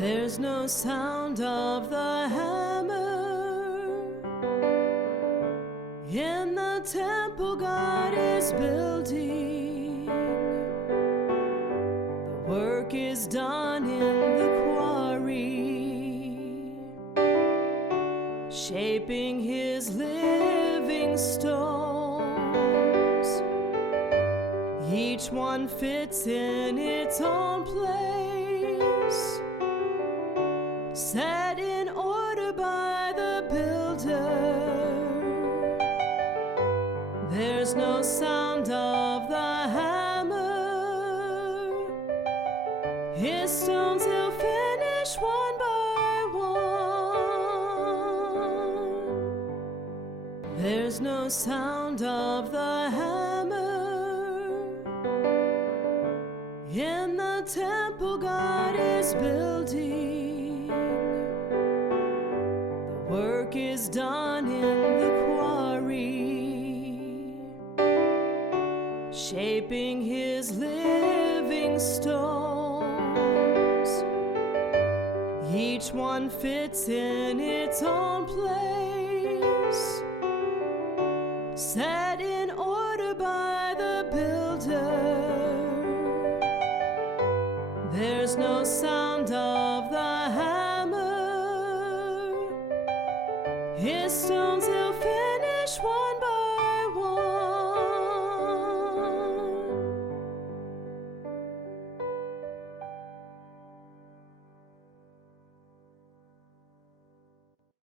There's no sound of the hammer in the temple God is building. The work is done in the quarry, shaping His living stones. Each one fits in its own place, set in order by the builder. There's no sound of the hammer. His stones He'll finish one by one. There's no sound of the hammer in the temple God is building. The work is done in the quarry, shaping His living stones. Each one fits in its own place, set in order by the builder. There's no sound